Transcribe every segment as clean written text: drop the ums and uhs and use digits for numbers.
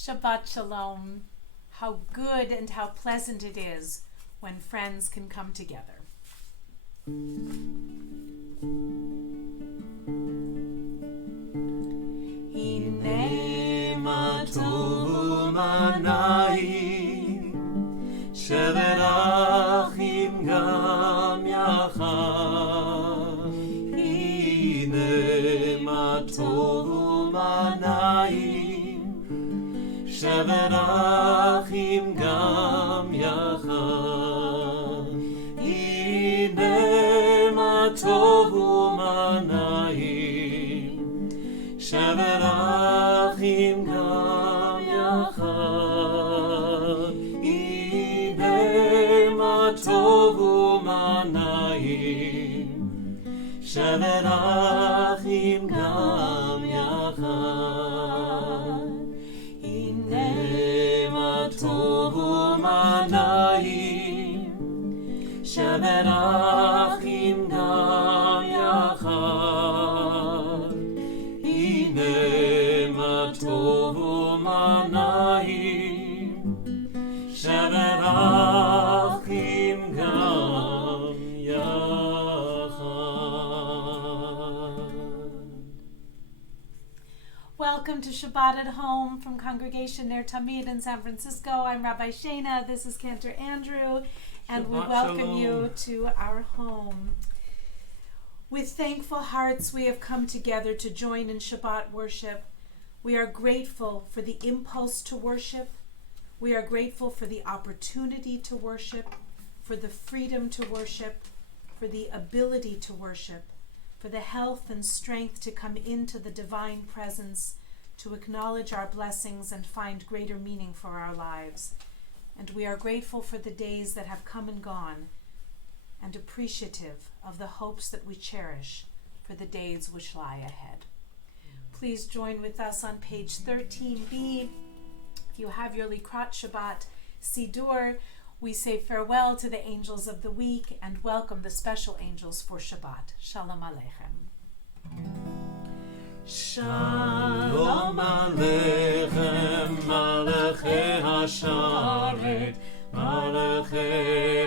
Shabbat Shalom. How good and how pleasant it is when friends can come together. Hine ma tovu manai shevet achim gam yachad. Hine ma tovu manai shevet achim gam yachad. Hine ma tovu manai shevet achim gam yachad. Hine ma tovu manai shevet achim gam yachad. Tovu manayim shevet achim gam yachad. Hine ma tovu manayim shevet achim gam yachad. Welcome to Shabbat at Home from Congregation NER TAMID in San Francisco. I'm Rabbi Shana. This is Cantor Andrew, and we welcome you to our home. With thankful hearts, we have come together to join in Shabbat worship. We are grateful for the impulse to worship. We are grateful for the opportunity to worship, for the freedom to worship, for the ability to worship, for the health and strength to come into the divine presence, to acknowledge our blessings and find greater meaning for our lives. And we are grateful for the days that have come and gone, and appreciative of the hopes that we cherish for the days which lie ahead. Please join with us on page 13b. If you have your Likrat Shabbat Sidur, we say farewell to the angels of the week and welcome the special angels for Shabbat. Shalom Aleichem. Shalom Aleichem, Malachei HaSharet, Malachei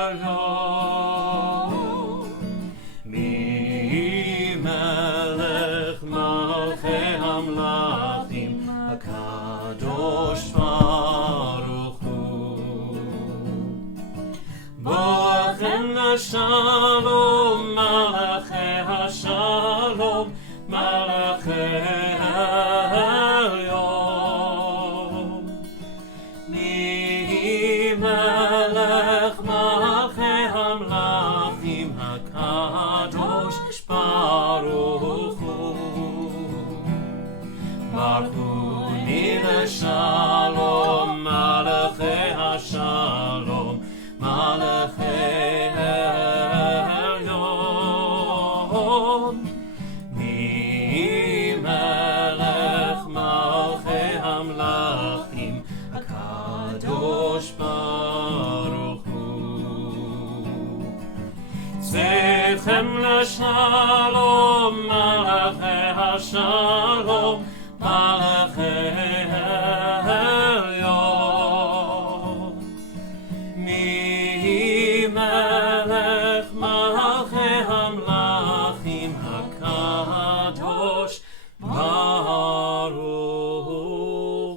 Elyon. Mi Melech Malchei Hamlachim, HaKadosh Baruch Hu. Boachem Shalom, Malachei HaShalom, Malachei Elyon. Mi Melech Malchei Hamlachim, HaKadosh Baruch Hu. Baruch Hu Shalom, Malachei HaShalom, Malachei Elyon. Mi Melech Malchei Hamlachim, HaKadosh Baruch Hu. Tzedchem l'shalom, Malachei HaShalom, Malachei Elyon. Mi Melech Malchei Hamlachim, HaKadosh Baruch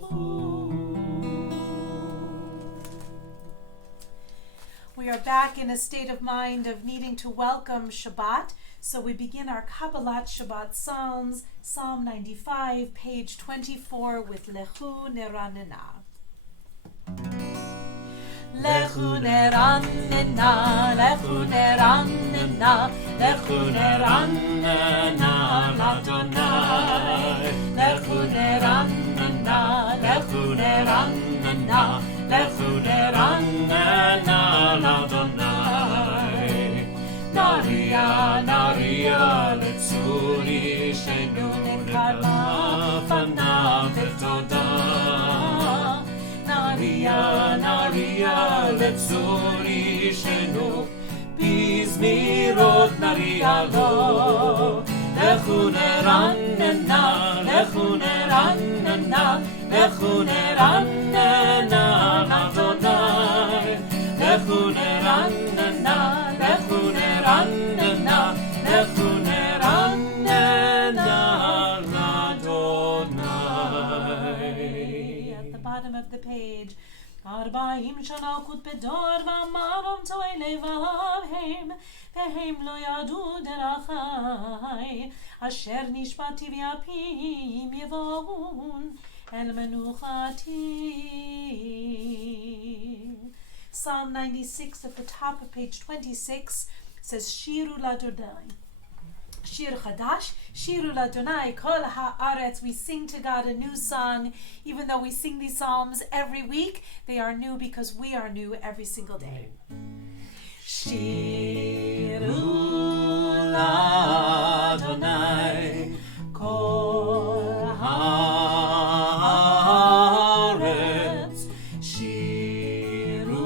Hu. We are back in a state of mind of needing to welcome Shabbat, so we begin our Kabbalat Shabbat Psalms, Psalm 95, page 24, with Lechu Neranena. Lechu neranena, lechu neranena, lechu neranena l'Adonai. Lechu neranena, lechu neranena, lechu neranena l'Adonai. Naria, naria letzuri shenu nekama fanav v'toda. Naria, naria letzuri shenu bizmirot naria lo. Lechu neranena, lechu neranena, Lechu neranena Adonai, Lechu neranena, Lechu neranena, Lechu neranena Adonai. At the bottom of the page. 40 שנה קוד בדור ואמרם תוהי לבבהם והם לא ידעו דרכי אשר נשבעתי באפים יבואון אל מנוחתי. Psalm 96 at the top of page 26 says Shiru Ladonai. Shir Chadash, Shiru Ladonai, Kol Haaretz. We sing to God a new song. Even though we sing these psalms every week, they are new because we are new every single day. Shiru Ladonai, Kol Haaretz. Shiru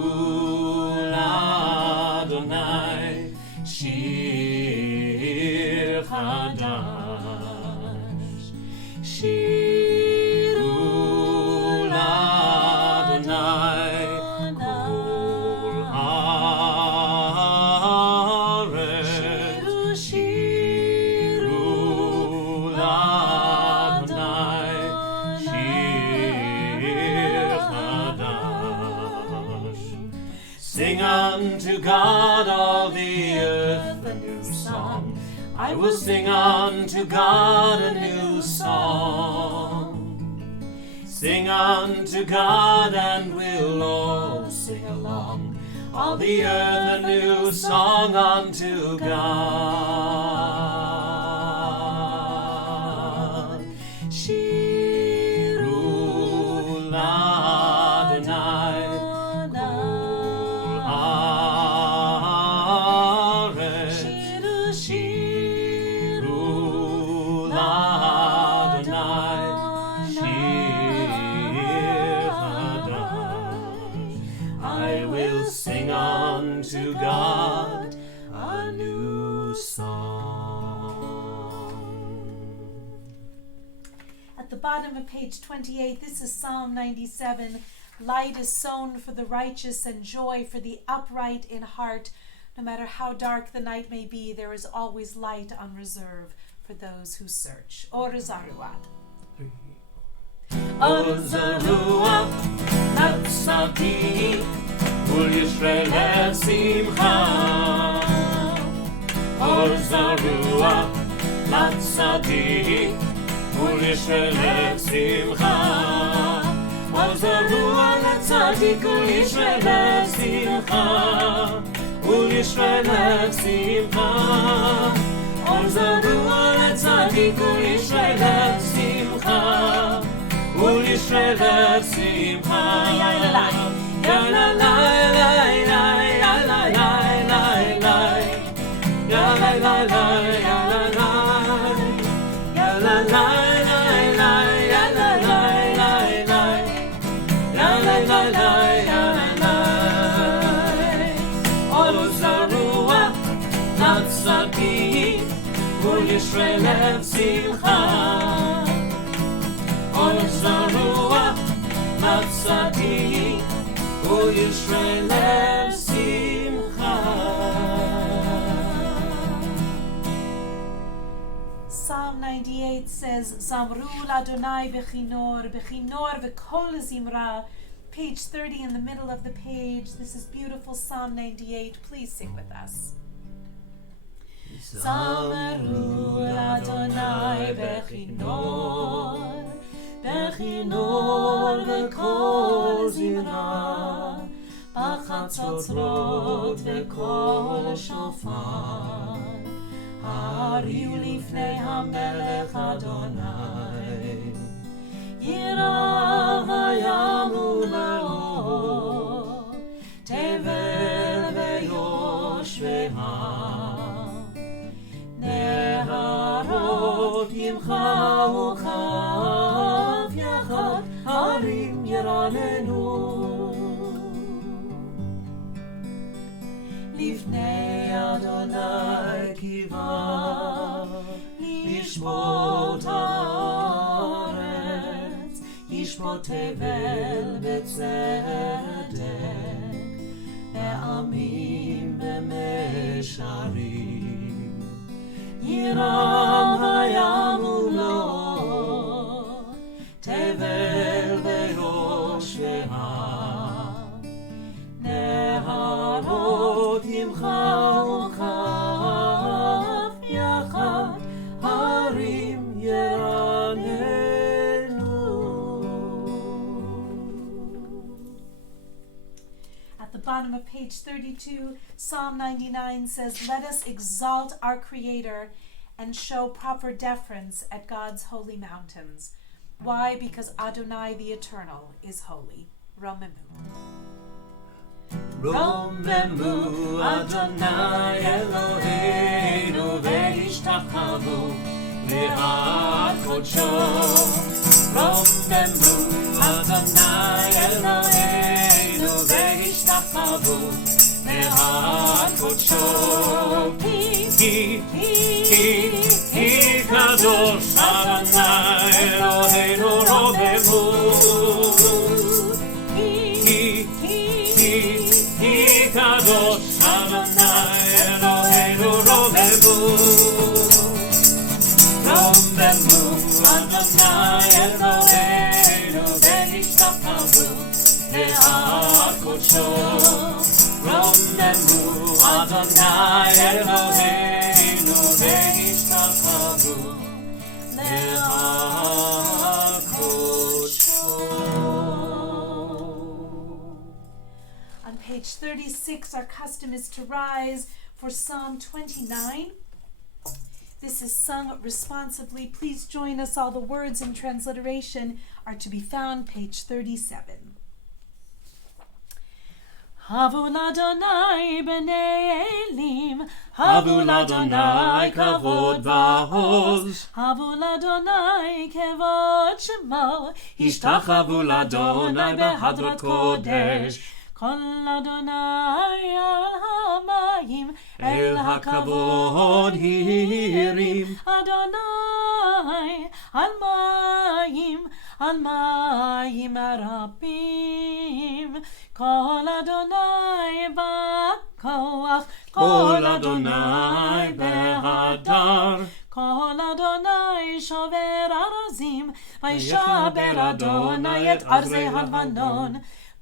Ladonai, Shir Chadash. Shiru Ladonai, Kol Haaretz. Shiru Ladonai, Shir Chadash. Sing unto God all the earth a new song. I will sing unto God a new song. Sing unto God and we'll all sing along. All the earth a new song unto God. Shiru Ladonai, Kol Haaretz. Shiru Ladonai, Shir Chadash. I will sing unto God a new song. At the bottom of page 28, this is Psalm 97. Light is sown for the righteous and joy for the upright in heart. No matter how dark the night may be, there is always light on reserve for those who search. Or Zaruah. Or Zaruah, Natsati, Ul Yisrael Simcha. Or Zaruah, Natsati, Ul Yisrael Simcha. Or Zaruah, Natsati, Ul Yisrael Simcha. Ul Yisrael Simcha. Or Zaruah, Natsati, Ul Yisrael Simcha. Ul Yisrael Simcha. Ya la la la la la la la la la la. Ya la la la ya la la. Ya la la la la ya la la la la. Ya la la la ya la la. Ol Zaruah Natsati, Ul Yisrael Simcha. Ol Zaruah Natsati, Ul Yisrael Simcha. Psalm 98 says, Zamru Ladonai bechinor, bechinor v'kol zimra. Page 30 in the middle of the page. This is beautiful Psalm 98. Please sing with us. Zamru Ladonai bechinor, bechinor v'kol zimra. B'chatzotzrot v'kol shofar. Hariu lifnei hamelech Adonai. Yirav hayamu la'or. Tevel ve'yoshveha. Neharot yimchau chav yachad. Harim yiranenu. Lifnei Adonai kiva, lishmot haaretz, הלכות תבל בצדק, בעמים במישרים, ירם הים מולו, תבל ויושביה, נהרות ימחאו כף יחד, הרים ירננו. At the bottom of page 32, Psalm 99 says, "Let us exalt our Creator and show proper deference at God's holy mountains." Why? Because Adonai the Eternal is holy. Romemu. רוממו אדוני אלוהינו והשתחוו להר קודשו. רוממו אדוני אלוהינו והשתחוו להר קודשו. כי קדוש אדוני אלוהינו רוממו. קדוש אדוני אלוהינו רוממו. רוממו אדוני אלוהינו והשתחוו להר קודשו. רוממו אדוני אלוהינו והשתחוו להר קודשו. Page 36, our custom is to rise for Psalm 29. This is sung responsibly. Please join us. All the words and transliteration are to be found, page 37. Havu l'Adonai b'nei Elim, Havu l'Adonai kavod v'oz, Havu l'Adonai kevod shemo, Ishtachavu l'Adonai behadrat kodesh, Kol Adonai al hamayim, El hakavod hirim, Adonai al mayim arabim, Kol Adonai b'koach, Kol Adonai behadar, Kol Adonai shover arazim, Vayshaber Adonai et arzei halvanon,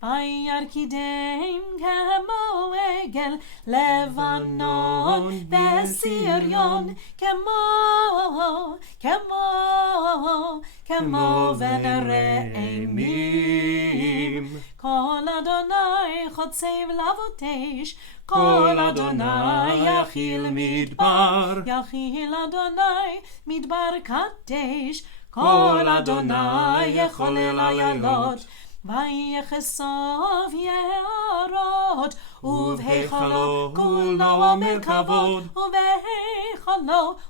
Vayarkideim kemo egel Levanon Vesirion kemo venereimim. Kol Adonai chotzev lavotesh, Kol Adonai yachil midbar, Yachil Adonai midbar kadesh, Kol Adonai yecholel ayalot, ויחשוף יערות, ובהיכלו כולו אומר כבוד,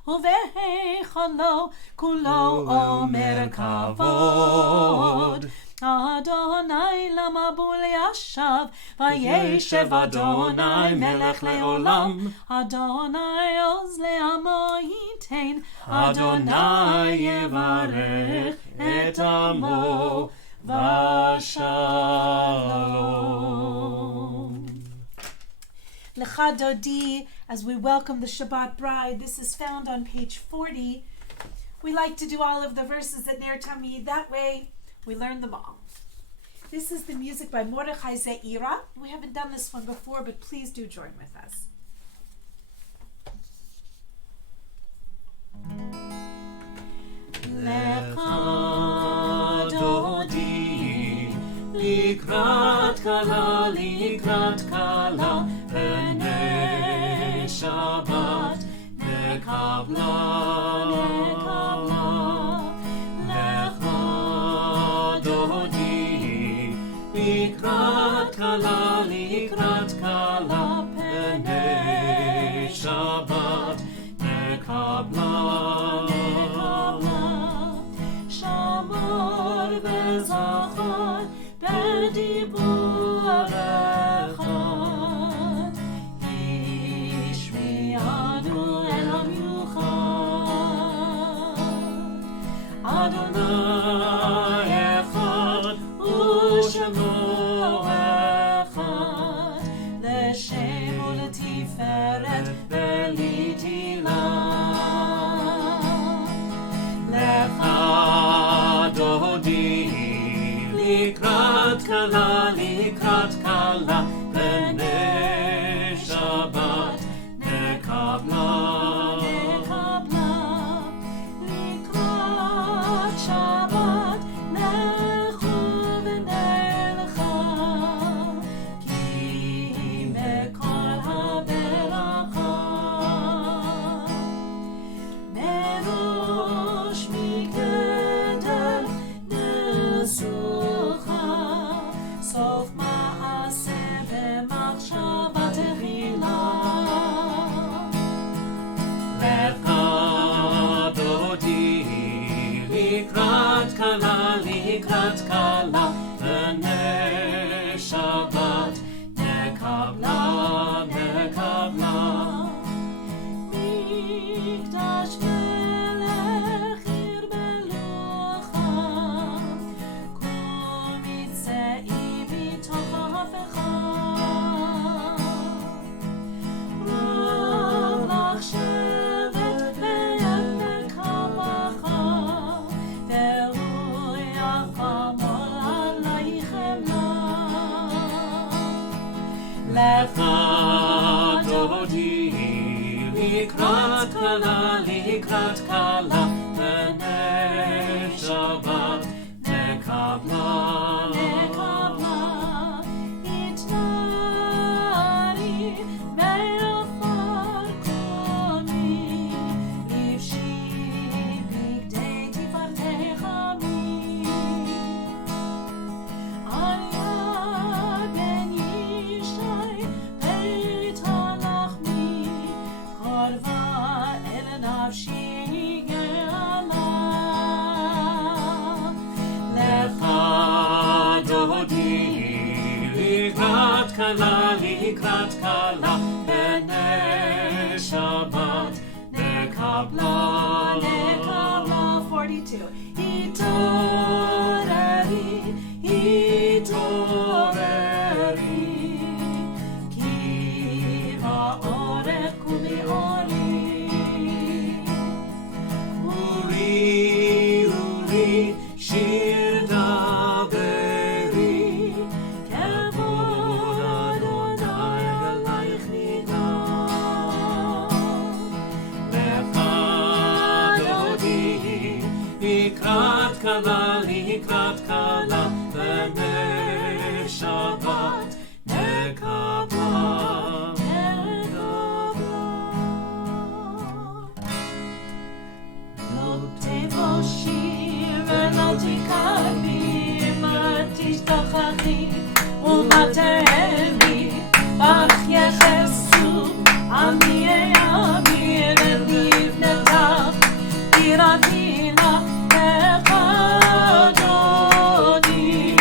ובהיכלו כולו אומר כבוד. אדוני למבול ישב, וישב אדוני מלך לעולם. אדוני עוז לעמו ייתן, אדוני יברך את עמו Vashalom. Lecha Dodi, as we welcome the Shabbat bride, this is found on page 40. We like to do all of the verses at NER TAMID. That way, we learn them all. This is the music by Mordechai Zeira. We haven't done this one before, but please do join with us. Lecha Dodi, לקראת כלה, בני שבת, נקבלה. lecha דודי, לקראת כלה, בני שבת, נקבלה. שמור וזכר בדיבורך, השמיענו אל המיוחד. אדוני אחד, לקראת כלה, לקראת כלה, בני שבת, נקבלה, נקבלה. מקדש מלך עיר בלוחה, כל מצאי מתוך ההפכה. רוב לך שבט בעמק הבכה, והוא יחמול עלייך אלה. לך דודי, לקראת כלה, לקראת כלה, בני שבת, נקבלה, נקבלה. התנערי מעפר קומי, לבשי בגדי תפארתך עמי. על יד בן ישי בית הלחמי, קרבה אל נפשי גאלה. לך דודי, לקראת כלה, לקראת כלה, בני שבת, נקבלה, נקבלה. 42. התעוררי, התעוררי, כי האורך כולי אורי. אורי, אורי, שיר דברי, כבוד אדוני אלייך ניגש. לך דודי, לקראת כלה, לקראת כלה, בני שבת, נקבלה, לא תבוא שיר ולא תקרבי, מה תשתחחי ומה תהבי, בך יחפשו עמי עמי, ונבנתה עירתי לך דודי,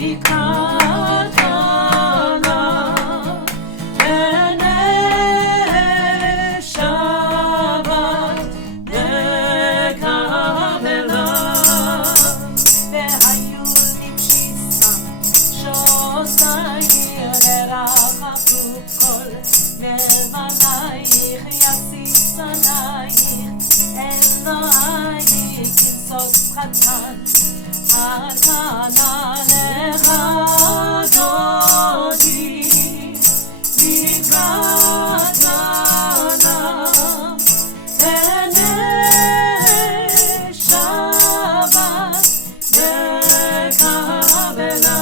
לקראת כלה, בני שבת, נקבלה. והיו לבשיסה שוסעיר, ורחפו כל לבנייך, יסיף שנייך אלוהיך, כנסות חתן חתנה לך דודי, לקראת כלה, בני שבת, נקבלה.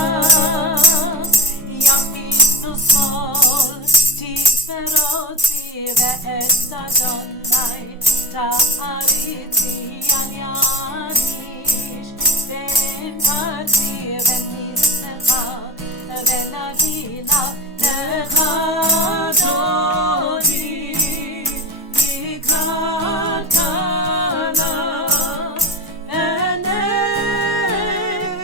ימין ושמאל תפארותי, ואת אדוני תעריצי. על יניש ונפרתי ונשמחה ונגילה לך דודי, לקראת כלה, בני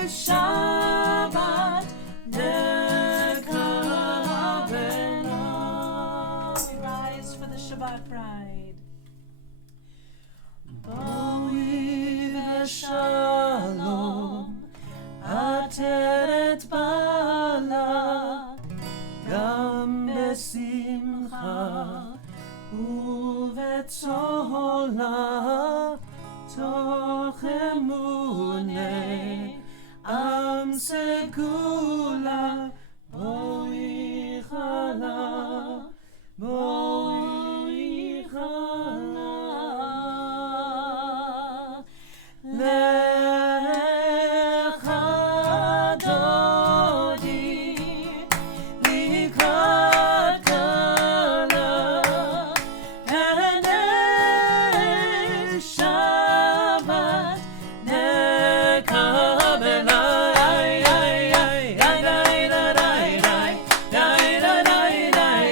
שבת, נקבלה. We rise for the Shabbat bride. בואי ושלום, עטרת בעלה, גם בשמחה ובצהלה, תוך אמוני עם סגולה. בואי חלה, בואי חלה. לך דודי, לקראת כלה, בני שבת, נקבלה. די די די די די די די די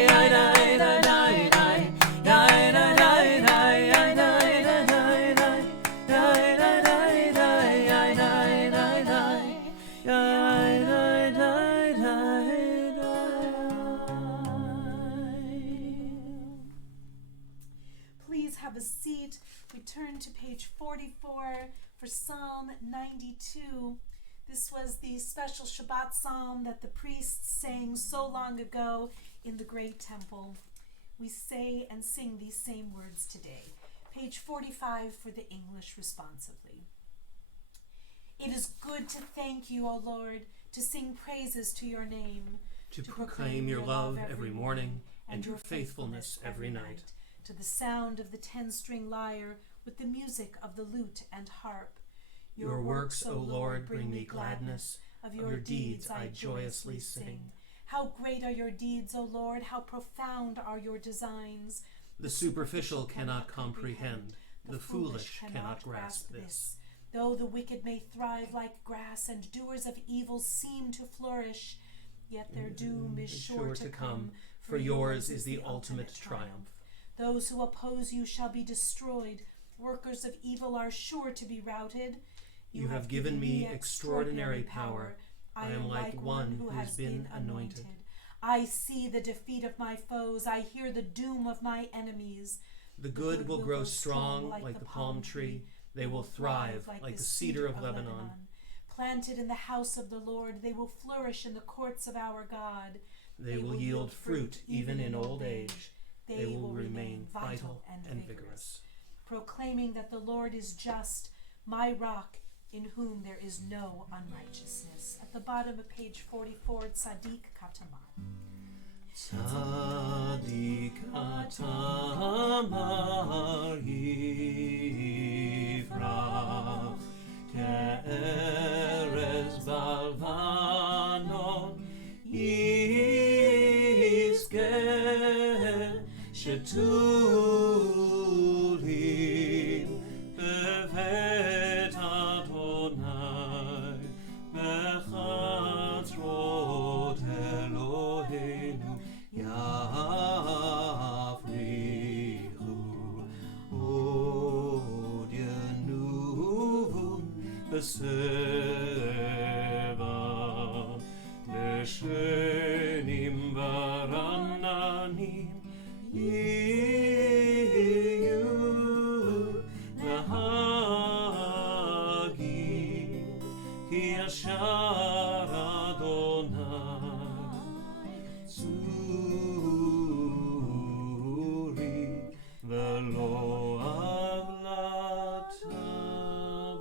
turn to page 44 for Psalm 92. This was the special Shabbat psalm that the priests sang so long ago in the great temple. We say and sing these same words today. Page 45 for the English responsively. It is good to thank you, O Lord, to sing praises to your name, to proclaim your love every morning and your faithfulness every night, to the sound of the 10-string lyre with the music of the lute and harp. Your works, O Lord, bring me gladness. Of your deeds I joyously sing. How great are your deeds, O Lord, how profound are your designs. The superficial cannot comprehend, the foolish cannot grasp this. Though the wicked may thrive like grass and doers of evil seem to flourish, yet their doom is sure to come, for yours is the ultimate triumph. Those who oppose you shall be destroyed. Workers of evil are sure to be routed. You have given me extraordinary power. I am like one who has been anointed. I see the defeat of my foes. I hear the doom of my enemies. The good will grow strong like the palm tree. They will thrive like the cedar of Lebanon. Planted in the house of the Lord, they will flourish in the courts of our God. They will yield fruit even in old age. They will remain vital and vigorous. Proclaiming that the Lord is just, my rock, in whom there is no unrighteousness. At the bottom of page 44, Tzadik Katama. Tzadik Katama Yifrach Ke'erez Balvanon Yizkeh Shetulim Bevet Adonai Bechatzrot Eloheinu Yafrichu Od Yenuvun Beseva Beshenim Varananim Yiyu Nahagim Ki Yashar Adonai Zuri Velo Avlat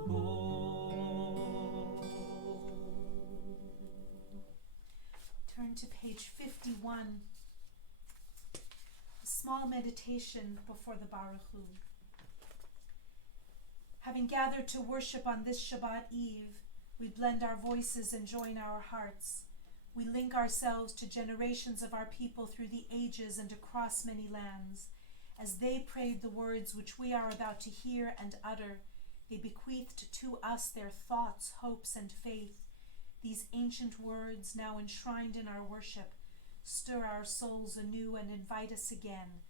Bo. Turn to page 51. A small meditation before the Baruch Hu. Having gathered to worship on this Shabbat Eve, we blend our voices and join our hearts. We link ourselves to generations of our people through the ages and across many lands. As they prayed the words which we are about to hear and utter, they bequeathed to us their thoughts, hopes, and faith. These ancient words, now enshrined in our worship, stir our souls anew and invite us again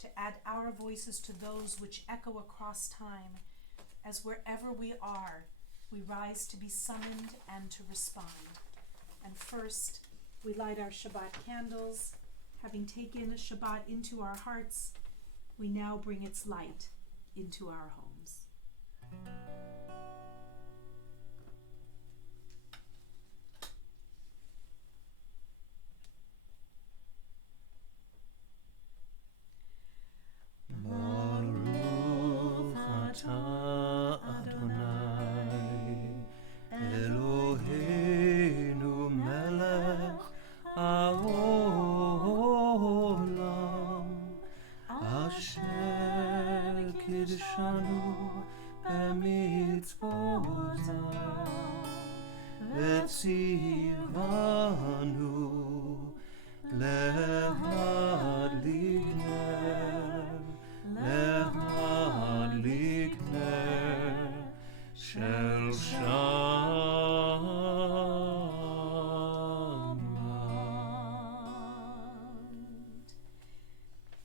to add our voices to those which echo across time, as wherever we are, we rise to be summoned and to respond. And first, we light our Shabbat candles. Having taken a Shabbat into our hearts, we now bring its light into our homes. Baruch atah Adonai Eloheinu melech haolam asher kidshanu b'mitzvotav v'tzivanu להדליק נר של שבת.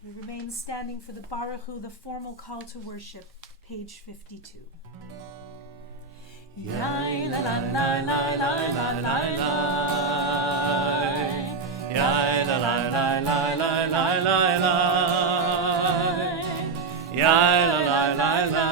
We remain standing for the Baruch Hu, the formal call to worship, page 52. Yai la la la la la la la la. Yai la la la la la la la la. Yai la la la la.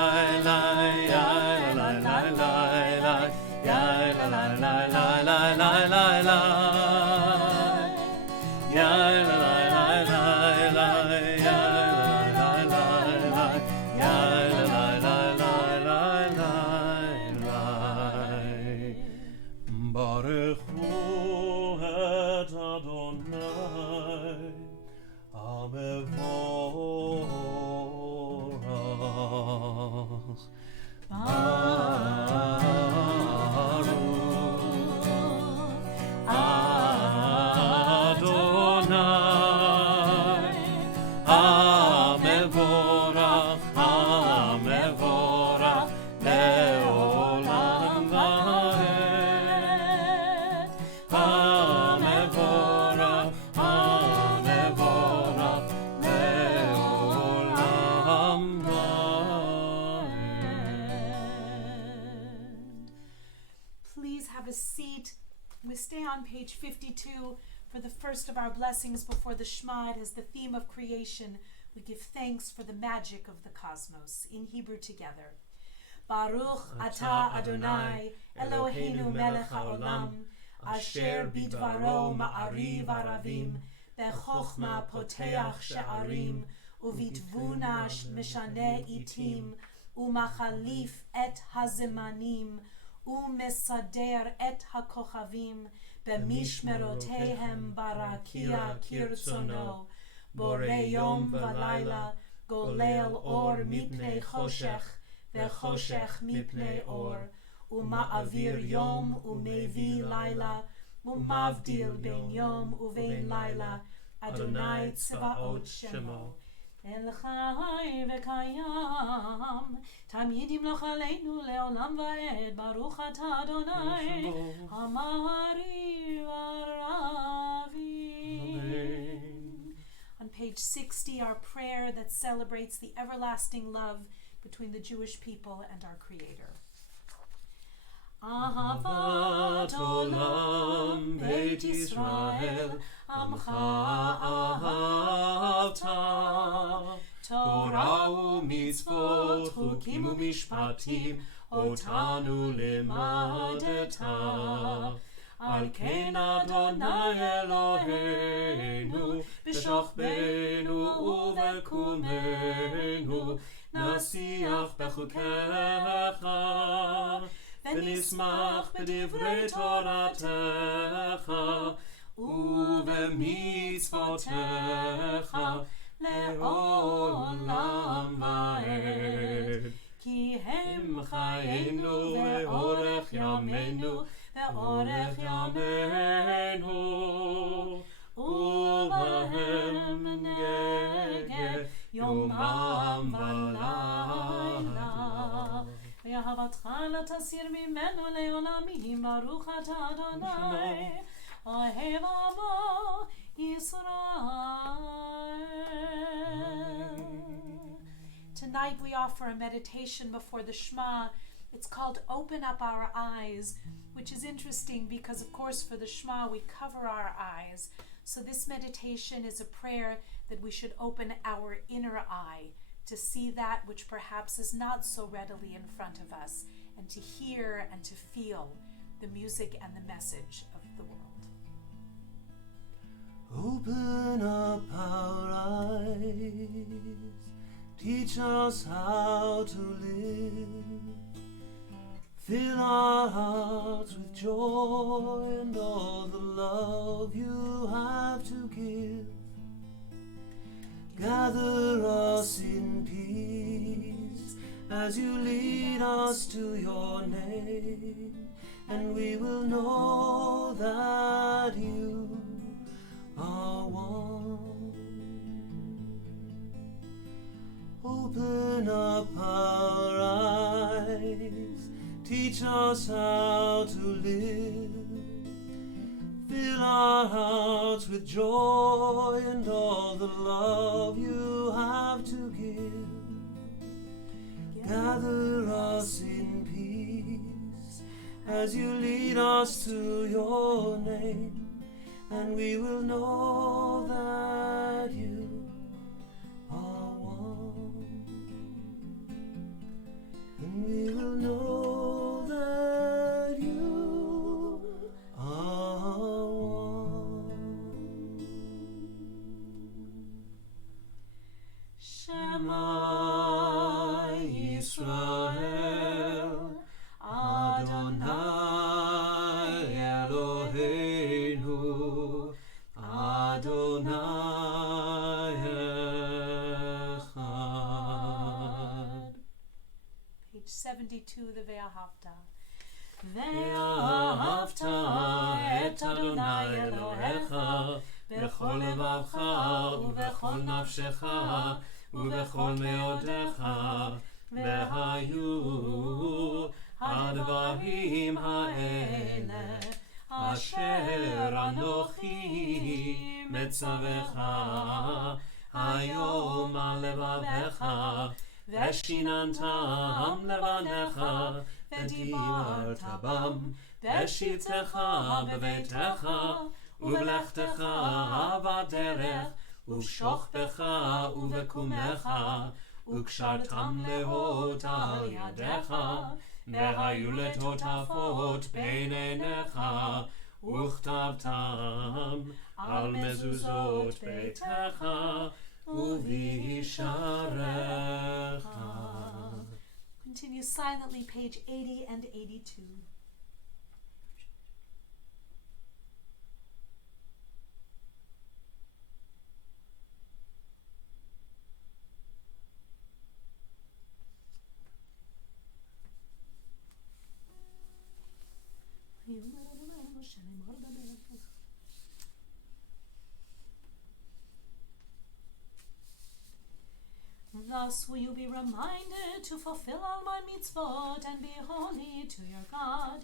have a seat. We stay on page 52 for the first of our blessings before the Shema. It has the theme of creation. We give thanks for the magic of the cosmos. In Hebrew together. Baruch Ata Adonai Eloheinu melech haolam asher bidvaro ma'ariv aravim bechokma poteach she'arim uvitvuna meshane itim umachalif et hazemanim umesader et hakochavim b'mishmerotehem barakia kirtzono borei yom v'layla golel or mipnei choshech v'choshech mipnei or uma'avir yom umevi layla umavdil ben yom uvein layla Adonai tzvaot shemo El Chai v'kayam Tamid yimloch aleinu le'olam va'ed Baruch atah Adonai Hamari v'ravim. On page 60, our prayer that celebrates the everlasting love between the Jewish people and our Creator. Ahavat olam Beit Yisrael Amcha ahavta Torah u'mitzvot chukim u'mishpatim Otanu limadeta Al ken Adonai Eloheinu B'shochbenu u'v'kumenu Nasiach b'chukecha ונשמח בדברי תורתך ובמצוותיך לעולם ועד כי הם חיינו ואורך ימינו ואורך ימינו ובהם נגד יומם ולילה ואהבתך לא תסיר ממנו לעולמים ברוך אתה אדוני אוהב עמו ישראל. Tonight we offer a meditation before the Shema. It's called Open Up Our Eyes, which is interesting because of course for the Shema we cover our eyes. So this meditation is a prayer that we should open our inner eye to see that which perhaps is not so readily in front of us, and to hear and to feel the music and the message of the world. Open up our eyes, teach us how to live, fill our hearts with joy and all the love you have to give. Gather us in peace as you lead us to your name, and we will know that you are one. Open up our eyes, teach us how to live, fill our hearts with joy and all the love you have to give. Gather us in peace as you lead us to your name, and we will know that you are one. And we will know that you are one. Shema Yisrael Adonai Eloheinu Adonai Echad. Page 72, the Ve'ahavta. Ve'ahavta et Adonai Elohecha b'chol levacha u'b'chol nafshecha u'b'chol meodecha ve'hayu הדברים האלה אשר אנוכי מצווך היום על לבביך ושיננתם לבניך ודיברת בם, בשבתך בביתך, ובלכתך בדרך, ובשוכבך ובקומך, וקשרתם לאות על ידיך, והיו לטוטפות בין עיניך, וכתבתם על מזוזות ביתך ובישעריך. Continue silently, page 80 and 82. Thus will you be reminded to fulfill all my mitzvot and be holy to your God.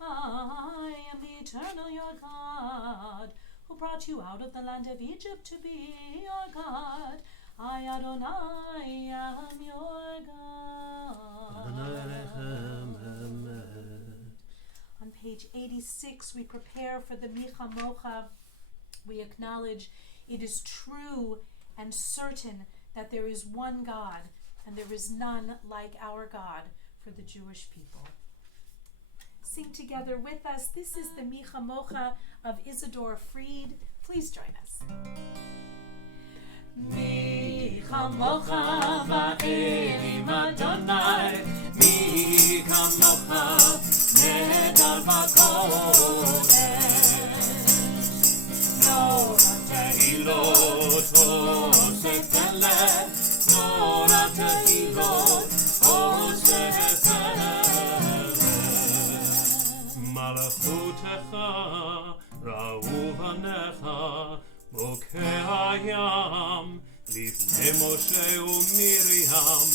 I am the eternal your God, who brought you out of the land of Egypt to be your God. I, Adonai, am your God. On page 86, we prepare for the Micha Mocha. We acknowledge it is true and certain that there is one God, and there is none like our God for the Jewish people. Sing together with us. This is the Micha Mocha of Isidore Fried. Please join us. Micha Mocha va'elim Adonai, Micha Mocha nedar v'kodesh, Nora tehilot oseh peleh, Nora tehilot oseh peleh, Malachutecha ra'u banecha, בוקע הים לפני משה ומרים,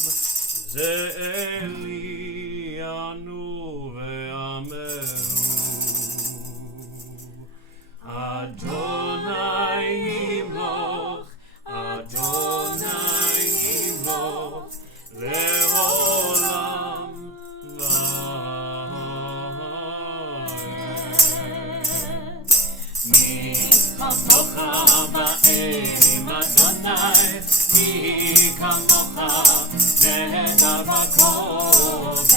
זה אלינו ואמרו, אדוני ימלוך, אדוני ימלוך, לעולם ועד. va'elim Adonai, mi kamocha nehedar v'kodesh,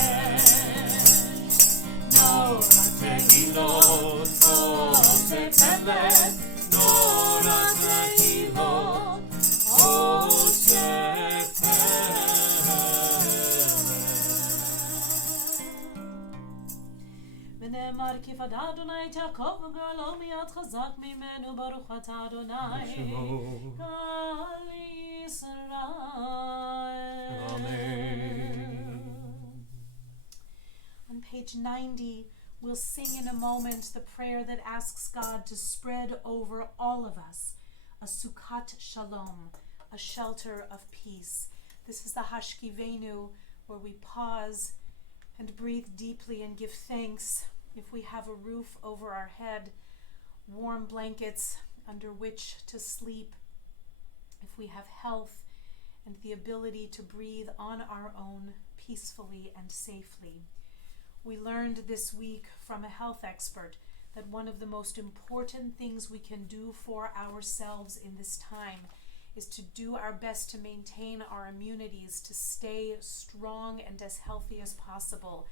Nora tehilot oseh peleh, Nora tehilot oseh ונאמר כיפד אדוני את יעקב וגואלו מיד חזק ממנו, ברוך אתה אדוני גאל ישראל. On page 90, we'll sing in a moment the prayer that asks God to spread over all of us a sukkot shalom, a shelter of peace. This is the Hashkivenu, where we pause and breathe deeply and give thanks if we have a roof over our head, warm blankets under which to sleep, if we have health and the ability to breathe on our own peacefully and safely. We learned this week from a health expert that one of the most important things we can do for ourselves in this time is to do our best to maintain our immunities, to stay strong and as healthy as possible.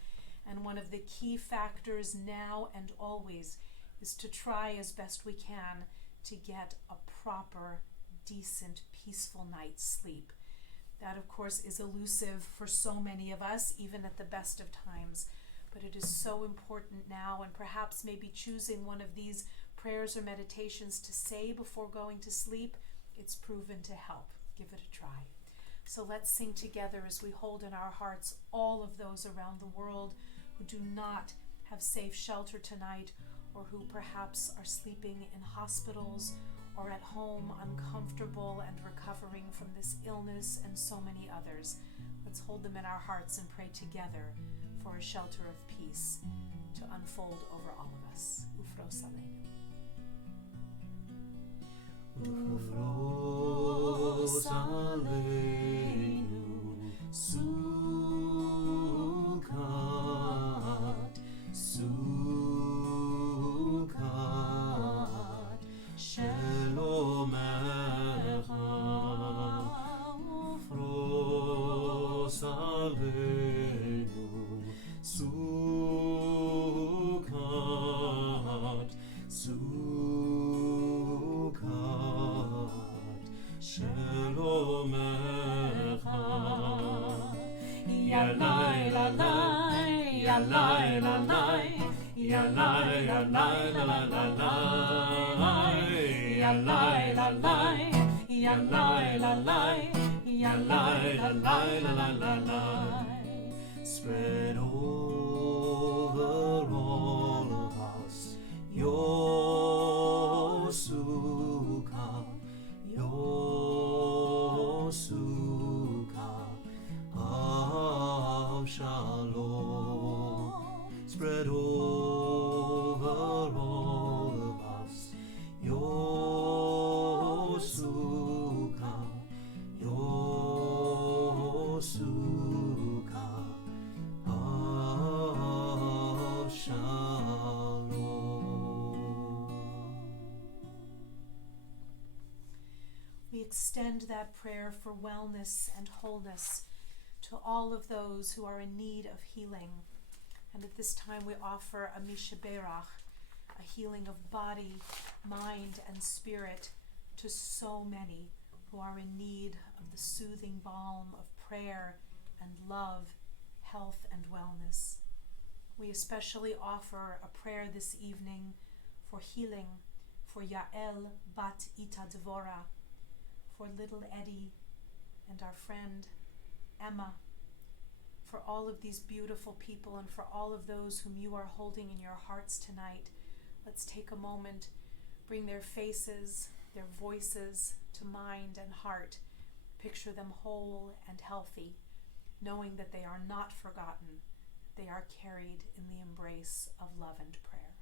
And one of the key factors now and always is to try as best we can to get a proper, decent, peaceful night's sleep. That, of course, is elusive for so many of us, even at the best of times. But it is so important now, and perhaps maybe choosing one of these prayers or meditations to say before going to sleep, it's proven to help. Give it a try. So let's sing together as we hold in our hearts all of those around the world who do not have safe shelter tonight, or who perhaps are sleeping in hospitals or at home uncomfortable and recovering from this illness, and so many others. Let's hold them in our hearts and pray together for a shelter of peace to unfold over all of us. Ufros aleinu. Ufros aleinu sukkah Yalai, lalai, yalai, yalai, lalai, yalai, lalai, yalai, lalai, yalai, lalai, lalai. Spread over all of us your sukkah, of shalom. Spread over all of us your sukkah, of shalom. We extend that prayer for wellness and wholeness to all of those who are in need of healing. And at this time we offer a mishaberach, a healing of body, mind, and spirit to so many who are in need of the soothing balm of prayer and love, health, and wellness. We especially offer a prayer this evening for healing for Yael bat Ita Devora, for little Eddie and our friend Emma, for all of these beautiful people and for all of those whom you are holding in your hearts tonight. Let's take a moment, bring their faces, their voices to mind and heart. Picture them whole and healthy, knowing that they are not forgotten. They are carried in the embrace of love and prayer.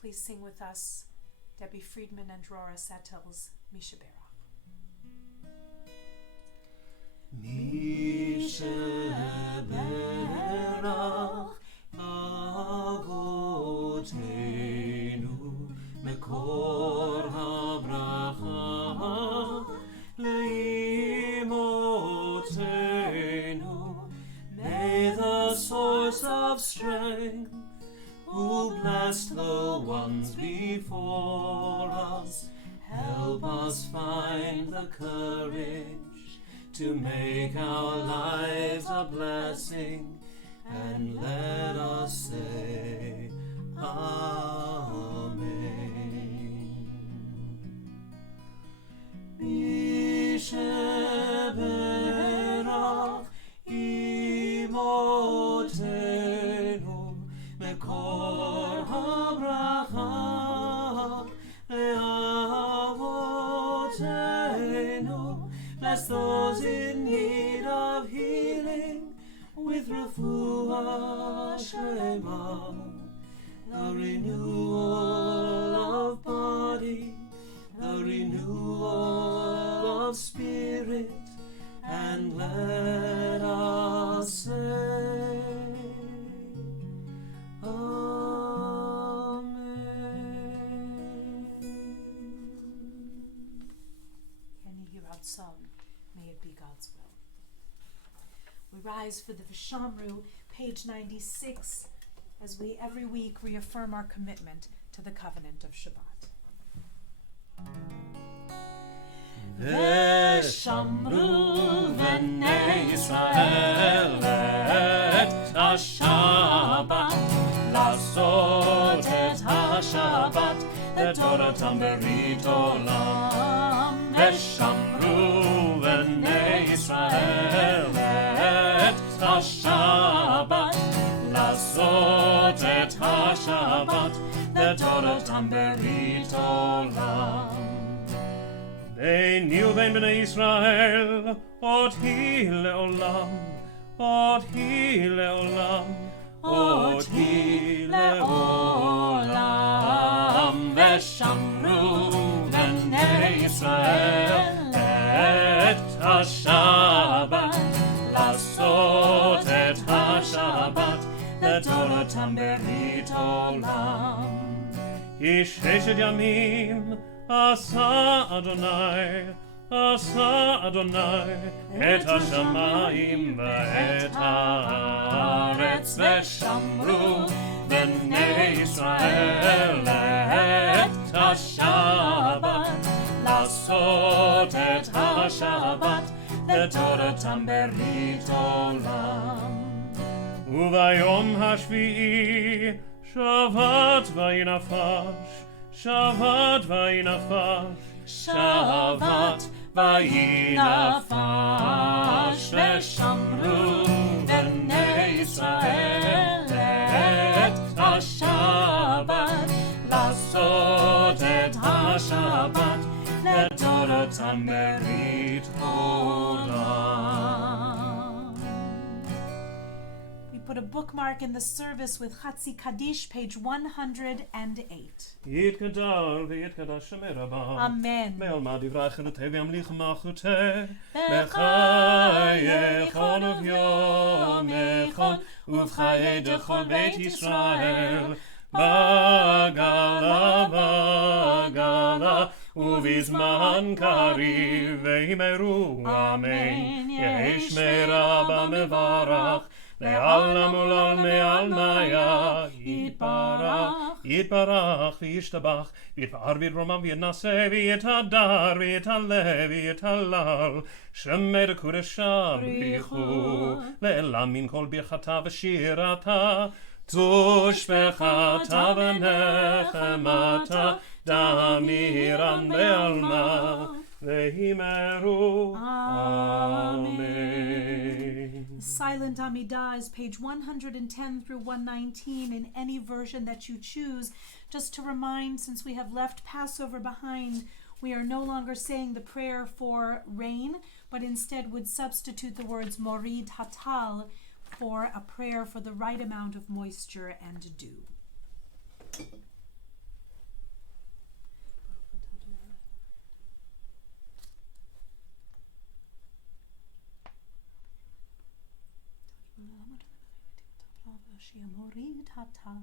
Please sing with us Debbie Friedman and Rora Settel's Mishaberach. Mishaberach Avotenu Mekor HaBracha Leimotenu. May the source of strength, who blessed the ones before us, help us find the courage to make our lives a blessing, and let us say Amen. Mishaberach imotenu mekor habracha leavotenu. Bless those in need of healing with refuah shlema, the renewal of body, the renewal of spirit, and let us say Amen. Any you outsown, may it be God's will. We rise for the Vishamru, page 96, as we every week reaffirm our commitment to the covenant of Shabbat. Veshamru v'nei Yisrael et ha-Shabbat, לעשות את השבת לתורתם ברית עולם. ושמרו בני ישראל את השבת, לעשות את השבת לתורתם ברית עולם. ביני ובין בני ישראל עוד היא לעולם, עוד היא לעולם, עוד היא לעולם. ושמרו בני ישראל את השבת, לעשות את השבת לתורתם ברית עולם. כי ששת ימים עשה אדוני את השמיים ואת הארץ. ושמרו בני ישראל את השבת, לעשות את השבת לתורתם ברית עולם. וביום השביעי שבת וינפש, שבת וינפש, שבת וינפש, ושמרו בני ישראל את השבת, לעשות את השבת לדורותם ברית עולם. We put a bookmark in the service with Chatzi Kaddish, page 108. יתגדל ויתקדש שמי רבה. Amen. בעלמא דברי חילותי וימליך מלכותי, בחייכון וביומכון ובחיי דכל בית ישראל, בגלה בגלה ובזמן קריב וימרו אמן. יהי שמי רבה מברך לעלם ולעלמי עלמיה, יתברך יתברך וישתבח, ויתפאר ויתרומם ויתנשא ויתהדר ויתהלל ויתהלל, שמי דקודשא בריחו לעילם מן כל ברכתה ושירתה, תושבחתה ונחמתה, דמירן בעלמא והימרו אמן. Silent Amidah is page 110 through 119 in any version that you choose. Just to remind, since we have left Passover behind, we are no longer saying the prayer for rain, but instead would substitute the words Morid Hatal for a prayer for the right amount of moisture and dew. Morid Hatal.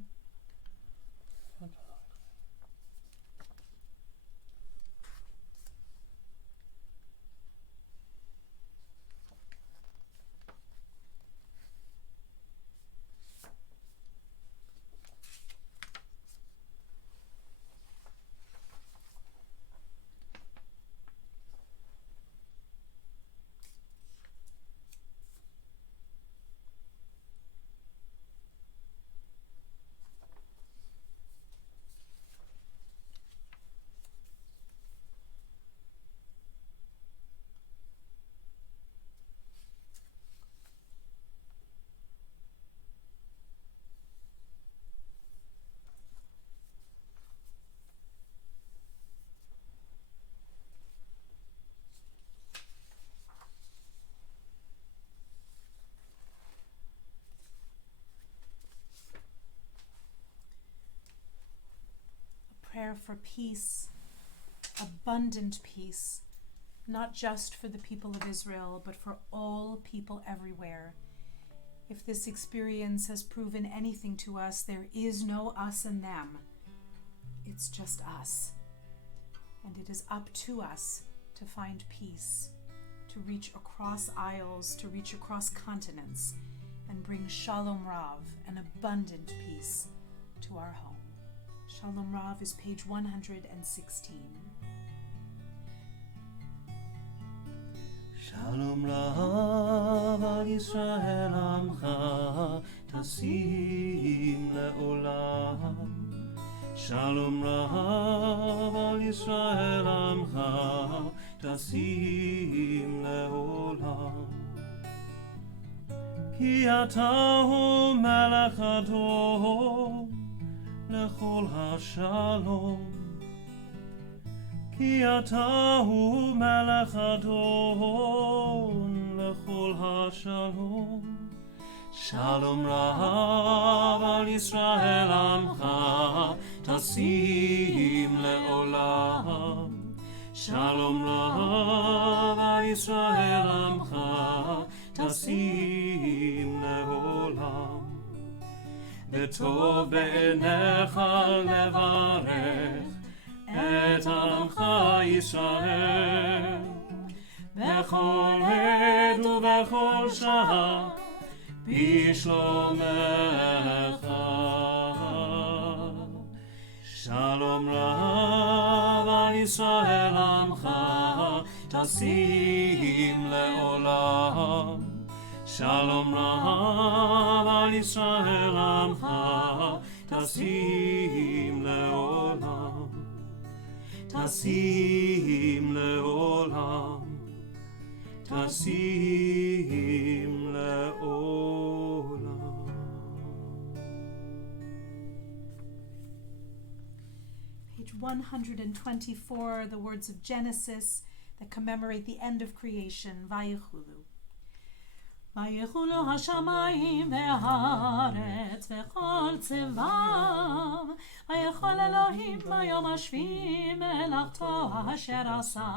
Prayer for peace, abundant peace, not just for the people of Israel, but for all people everywhere. If this experience has proven anything to us, there is no us and them. It's just us. And it is up to us to find peace, to reach across aisles, to reach across continents, and bring Shalom Rav, an abundant peace, to our home. Shalom Rav is page 116. Shalom Rav al Yisrael amcha tasim le'olam. Shalom Rav al Yisrael amcha tasim le'olam. Ki atahu melech adom lechol hashalom. Ki atahu melech adon lechol hashalom. Shalom Rav al Yisrael amcha tasim le'olam. Shalom Rav al Yisrael amcha tasim le'olam. V'tov be'enecha levarech et amcha Yisrael bechol עת ובכל שעה בשלומך. שלום רב על ישראל עמך תשים לעולם. שלום רב על ישראל עמך, תשים לעולם, תשים לעולם, תשים לעולם. Page 124, the words of Genesis that commemorate the end of creation, Vayichulu. ויחולו השמיים והארץ וכל צבאם, ויכל אלוהים ביום השביעי מלאכתו אשר עשה,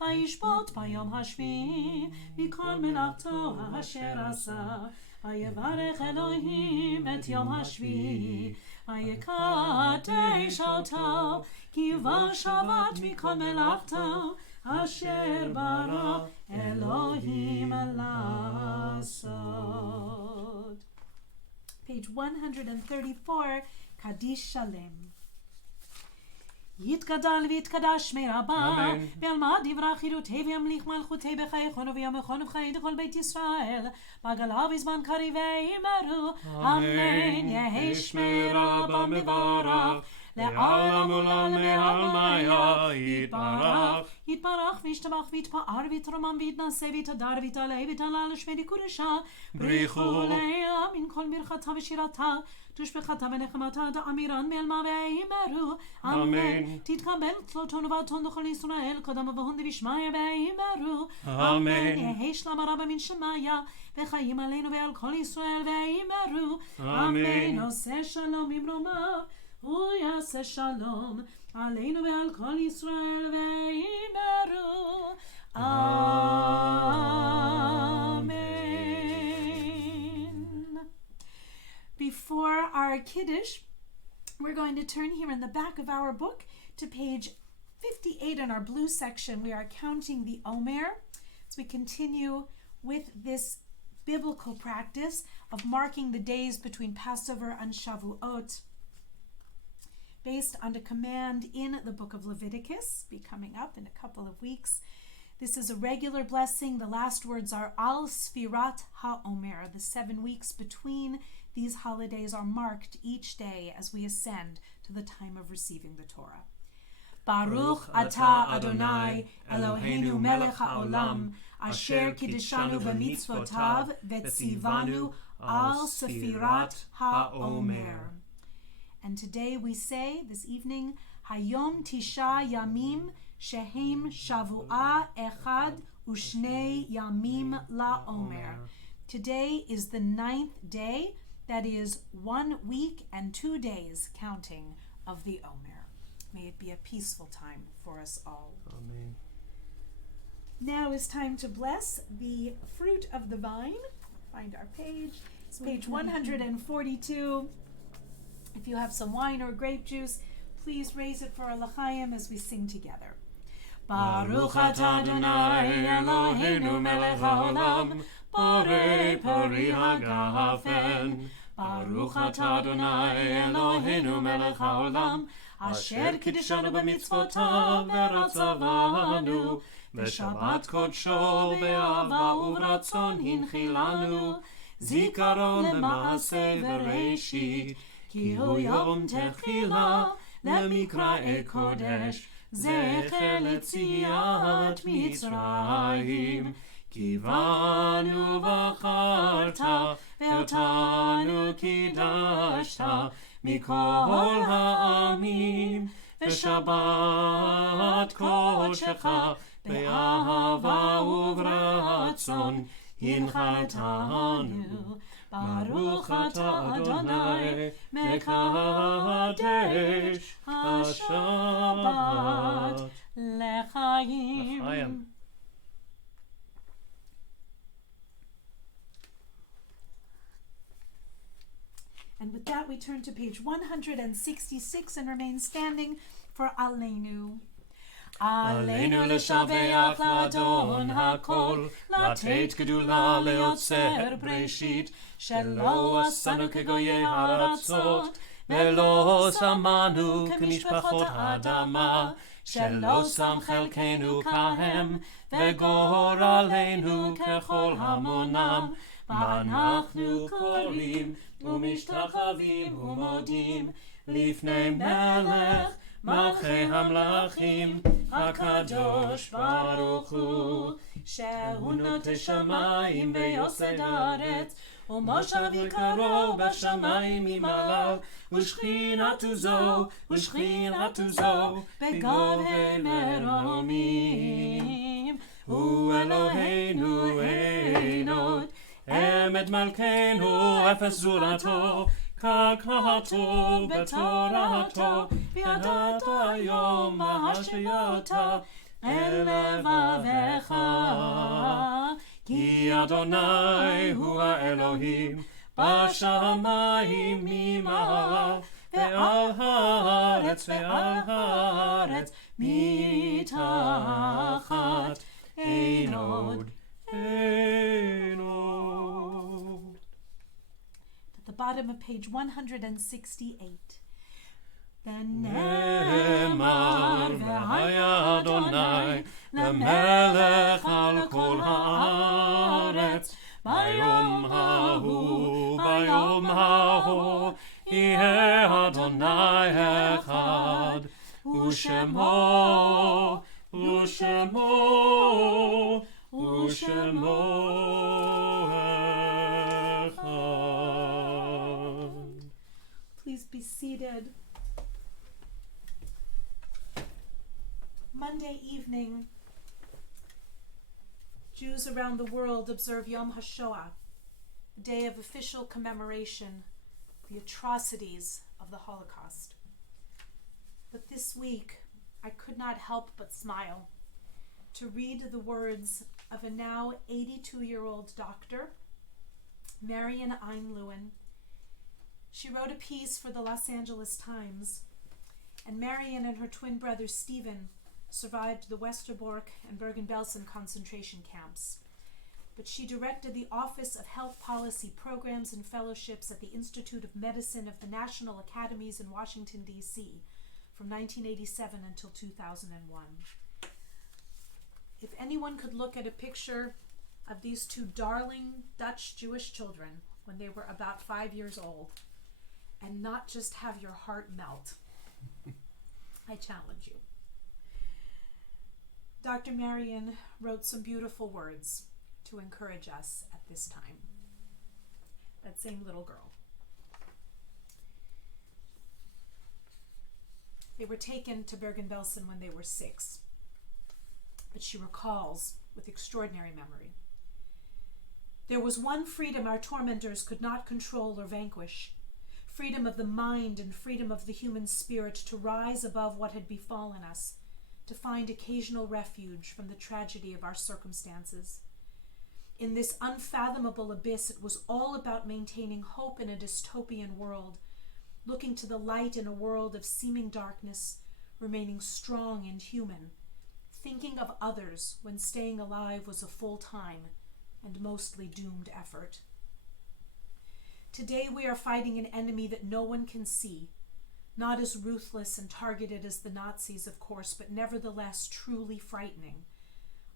וישבות ביום השביעי מכל מלאכתו אשר עשה, ויברך אלוהים את יום השביעי, ויקדש אותו, כי בו שבת מכל מלאכתו אשר ברא Elohim לעשות. Page 134, Kaddish Shalem. יתגדל ויתקדש מרבה, ועלמא דברה חירותי וימליך מלכותי בחייכון וימכון ובחיי לכל בית ישראל, בגלה בזמן קריב ויאמרו, אמן יהי שמי רבה מברך, לעולם עולם מעלמיה יתברך. יתברך וישתבח ויתפאר ויתרומם ויתנשא ויתהדר ויתעלה ויתעלה לשמי קודשה, בריחו לעילה מן כל ברכתה ושירתה, תושבחתה ונחמתה דאמירן מעלמא ויאמרו, אמן. תתקבל תלותון ובתון לכל ישראל, קודם ובהון דבשמיא ויאמרו, אמן. יהי שלום הרבה מן שמיה, וחיים עלינו ועל כל ישראל ויאמרו, אמן. עושה שלום במרומיו, הוא יעשה שלום עלינו ועל כל ישראל ויאמרו, amen. Before our Kiddush, we're going to turn here in the back of our book to page 58 in our blue section. We are counting the Omer as we continue with this biblical practice of marking the days between Passover and Shavuot, based on a command in the book of Leviticus, be coming up in a couple of weeks. This is a regular blessing. The last words are Al Sfirat HaOmer. The 7 weeks between these holidays are marked each day as we ascend to the time of receiving the Torah. Baruch atah Adonai Eloheinu melech haolam, asher kiddeshanu b'mitzvotav v'tzivanu al Sfirat HaOmer. And today we say, this evening, Hayom Tisha Yamim Shehem Shavua Echad Ushnei Yamim LaOmer. Today is the 9th day, that is 1 week and 2 days counting of the Omer. May it be a peaceful time for us all. Amen. Now is time to bless the fruit of the vine. Find our page. It's page 142. If you have some wine or grape juice, please raise it for a l'chaim as we sing together. Baruch atah Adonai Eloheinu melech haolam, borei peri hagafen. Baruch atah Adonai Eloheinu melech haolam, asher kiddeshanu b'mitzvotav v'ratzavanu, v'shabbat kodsho be'ahava u'ratzon hinchilanu, zikaron lema'aseh v'reishit, כי הוא יום תחילה למקראי קודש, זכר ליציאת מצרים. כי בנו בחרת ואותנו קידשת מכל העמים, ושבת קודשך באהבה וברצון הנחתנו. Baruch atah Adonai mekadesh ha-Shabbat l'chaim. And with that, we turn to page 166 and remain standing for Aleinu. עלינו לשבח לאדון הכל, לתת גדולה ליוצר בראשית, שלא עשנו כגויי הארצות, ולא שמנו כמשפחות האדמה, שלא שם חלקנו כהם, וגורלנו ככל המונם, ואנחנו קוראים ומשתחווים ומודים לפני מלך מלכי המלכים הקדוש ברוך הוא, שהוא נוטה שמיים ויוסד הארץ, ומושב עיקרו בשמיים ממעל, ושכינתו זו בגובה מרומים. הוא אלוהינו אין עוד, אמת מלכנו אפס זולתו, קרקעתו בתורתו, וידעת היום והשעיותה אל לבבך. כי אדוני הוא האלוהים בשמיים ממעל, ועל הארץ מתחת. אין עוד. At the bottom of page 168. נאמר והיה אדוני למלך על כל הארץ, ביום ההוא יהיה אדוני אחד, ושמו אחד. Please be seated. Monday evening, Jews around the world observe Yom HaShoah, a day of official commemoration of the atrocities of the Holocaust. But this week, I could not help but smile to read the words of a now 82-year-old doctor, Marian Einlewin. She wrote a piece for the Los Angeles Times, and Marian and her twin brother Stephen survived the Westerbork and Bergen-Belsen concentration camps. But she directed the Office of Health Policy Programs and Fellowships at the Institute of Medicine of the National Academies in Washington, D.C. from 1987 until 2001. If anyone could look at a picture of these two darling Dutch Jewish children when they were about 5 years old and not just have your heart melt, I challenge you. Dr. Marian wrote some beautiful words to encourage us at this time. That same little girl. They were taken to Bergen-Belsen when they were 6, but she recalls with extraordinary memory. There was one freedom our tormentors could not control or vanquish, freedom of the mind and freedom of the human spirit to rise above what had befallen us, to find occasional refuge from the tragedy of our circumstances. In this unfathomable abyss, it was all about maintaining hope in a dystopian world, looking to the light in a world of seeming darkness, remaining strong and human, thinking of others when staying alive was a full-time and mostly doomed effort. Today we are fighting an enemy that no one can see, not as ruthless and targeted as the Nazis, of course, but nevertheless truly frightening.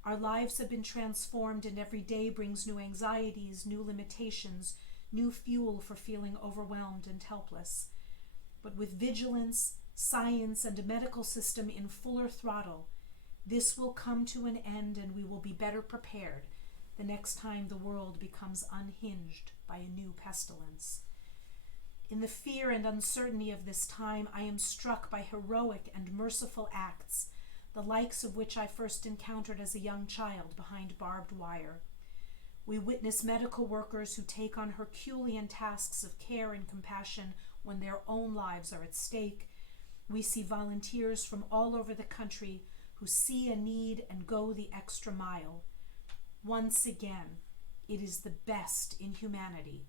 Our lives have been transformed, and every day brings new anxieties, new limitations, new fuel for feeling overwhelmed and helpless. But with vigilance, science, and a medical system in fuller throttle, this will come to an end, and we will be better prepared the next time the world becomes unhinged by a new pestilence. In the fear and uncertainty of this time, I am struck by heroic and merciful acts, the likes of which I first encountered as a young child behind barbed wire. We witness medical workers who take on Herculean tasks of care and compassion when their own lives are at stake. We see volunteers from all over the country who see a need and go the extra mile. Once again, it is the best in humanity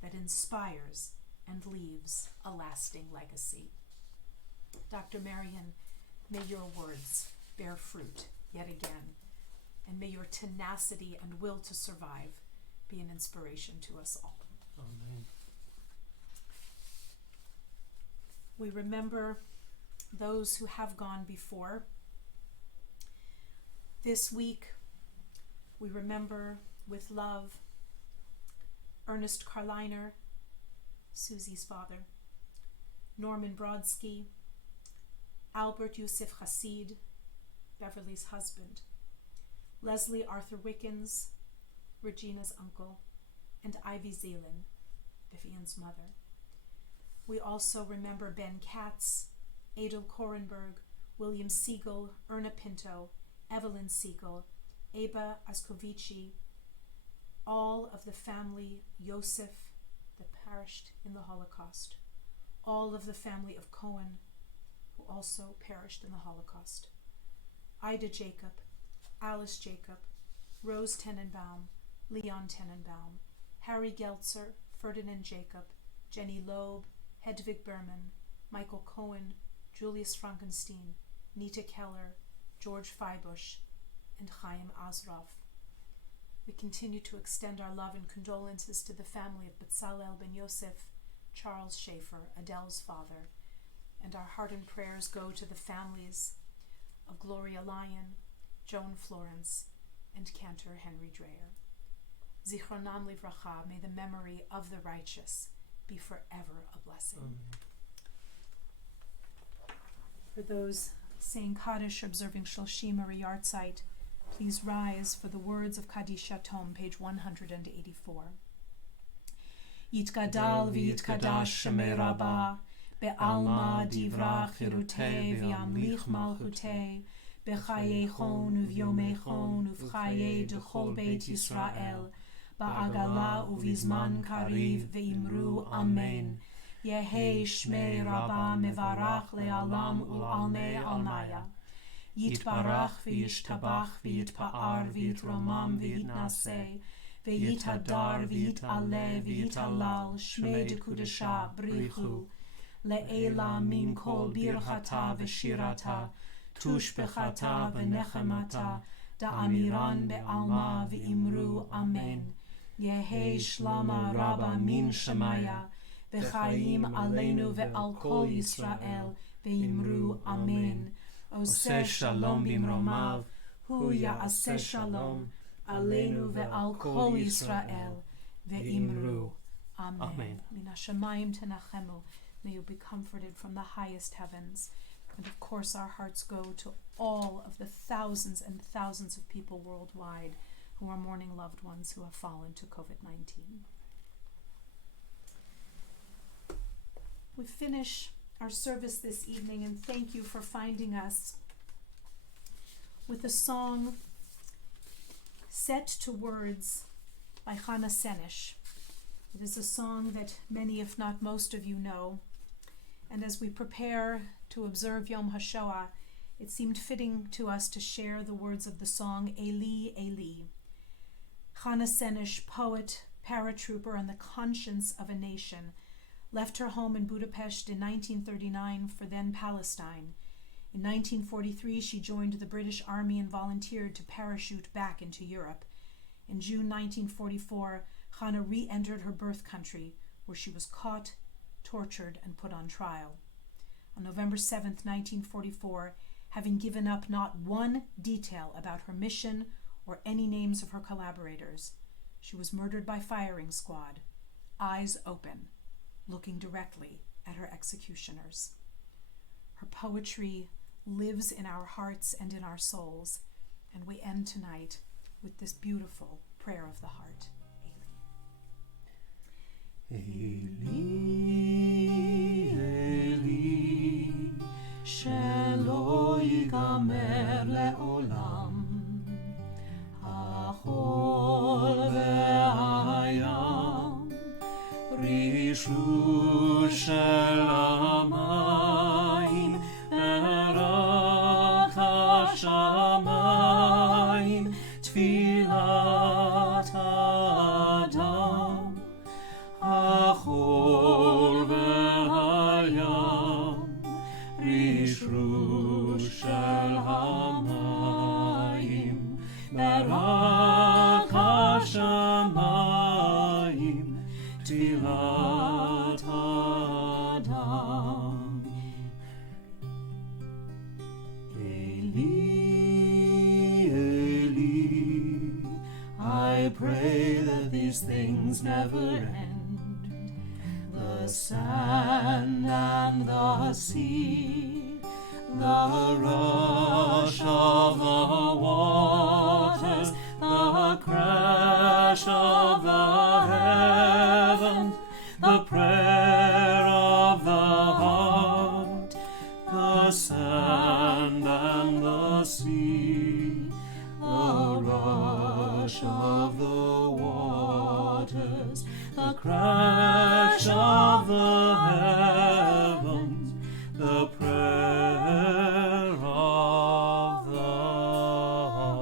that inspires and leaves a lasting legacy. Dr. Marian, may your words bear fruit yet again, and may your tenacity and will to survive be an inspiration to us all. Amen. We remember those who have gone before. This week, we remember with love Ernest Carliner, Susie's father, Norman Brodsky, Albert Yusuf Hasid, Beverly's husband, Leslie Arthur Wickens, Regina's uncle, and Ivy Zeelan, Vivian's mother. We also remember Ben Katz, Adel Korenberg, William Siegel, Erna Pinto, Evelyn Siegel, Eba Askovici, all of the family Yosef that perished in the Holocaust, all of the family of Cohen who also perished in the Holocaust, Ida Jacob, Alice Jacob, Rose Tenenbaum, Leon Tenenbaum, Harry Geltzer, Ferdinand Jacob, Jenny Loeb, Hedwig Berman, Michael Cohen, Julius Frankenstein, Nita Keller, George Feibush, and Chaim Azrov. We continue to extend our love and condolences to the family of Betzalel ben Yosef, Charles Schaefer, Adele's father, and our heart and prayers go to the families of Gloria Lyon, Joan Florence, and Cantor Henry Dreyer. Zichronam livracha, may the memory of the righteous be forever a blessing. For those saying Kaddish, observing Shloshim or Yartzeit, please rise for the words of Kaddish Yatom, page 184. Yitgadal v'yitkadash shemei Rabbah, be'alma divra chirutei v'yamlich malchutei, b'chayeichon uv'yomeichon uv'chayei dechol beit Yisrael, ba'agala uv'izman kariv ve'imru amen. Yehei shmei Rabbah mevarach le'alam u'almei almaya. Yitbarach v'yishtabach v'yitpa'ar v'yitromam v'yitnaseh, v'yitadar v'yit'aleh v'yit'alal shmei dekudesha brichu. Le'ela min kol birchata v'shirata, tushbechata v'nechemata, da'amiran be'alma v'imru amen. Yehei shlama Rabbah min shemaya, v'chayim aleinu ve'al kol Yisrael, ve'imru amen. Oseh shalom bimromav, hu ya'aseh shalom, aleinu ve'al kol Yisrael, ve'imru amen. Min hashamayim tenachemu, may you be comforted from the highest heavens. And of course our hearts go to all of the thousands and thousands of people worldwide who are mourning loved ones who have fallen to COVID-19. We finish our service this evening, and thank you for finding us, with a song set to words by Chana Senish. It is a song that many, if not most of you, know. And as we prepare to observe Yom HaShoah, it seemed fitting to us to share the words of the song Eli, Eli. Chana Senish, poet, paratrooper, and the conscience of a nation, left her home in Budapest in 1939 for then Palestine. In 1943, she joined the British Army and volunteered to parachute back into Europe. In June 1944, Chana re-entered her birth country, where she was caught, tortured, and put on trial. On November 7, 1944, having given up not one detail about her mission or any names of her collaborators, she was murdered by firing squad, eyes open, looking directly at her executioners. Her poetry lives in our hearts and in our souls, and we end tonight with this beautiful prayer of the heart. Eli, Eli, shelo yigamer le'olam, hachol ve'hayam, rishu shel hamayim, erak hashamayim, tfilat adam, hachol ve'hayam, rishu shel hamayim. these things never end. The sand and the sea, the rush of the waters, the crash of the heavens, the prayer of the heart, the sand and the sea, the rush of the waters, the crash of the heavens, the prayer of the heart.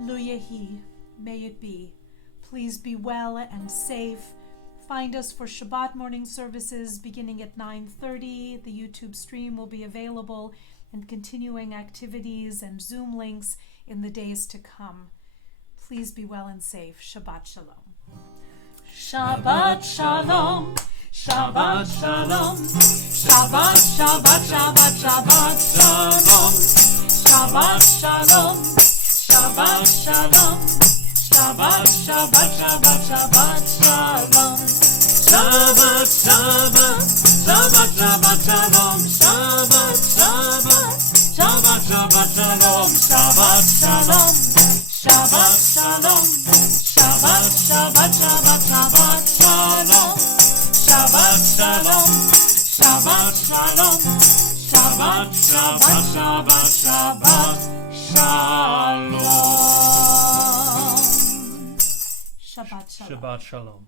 Lo Yehi, may it be. Please be well and safe. Find us for Shabbat morning services beginning at 9:30. The YouTube stream will be available, and continuing activities and Zoom links in the days to come. Please be well and safe. Shabbat Shalom. Shabbat Shalom, Shabbat Shalom, Shabbat, Shabbat, Shabbat, Shabbat Shalom, Shabbat Shalom, Shabbat Shalom, Shabbat, Shabbat, Shabbat, Shabbat Shalom, Shabbat, Shabbat, Shabbat, Shabbat Shalom, Shabbat, Shabbat, Shabbat, Shabbat Shalom, Shabbat Shalom, Shabbat Shalom, Shabbat, Shabbat, Shabbat, Shabbat Shalom, Shabbat Shalom, Shabbat Shalom, Shabbat, Shabbat, Shabbat, Shabbat Shalom. Shabbat Shalom. Shabbat Shalom.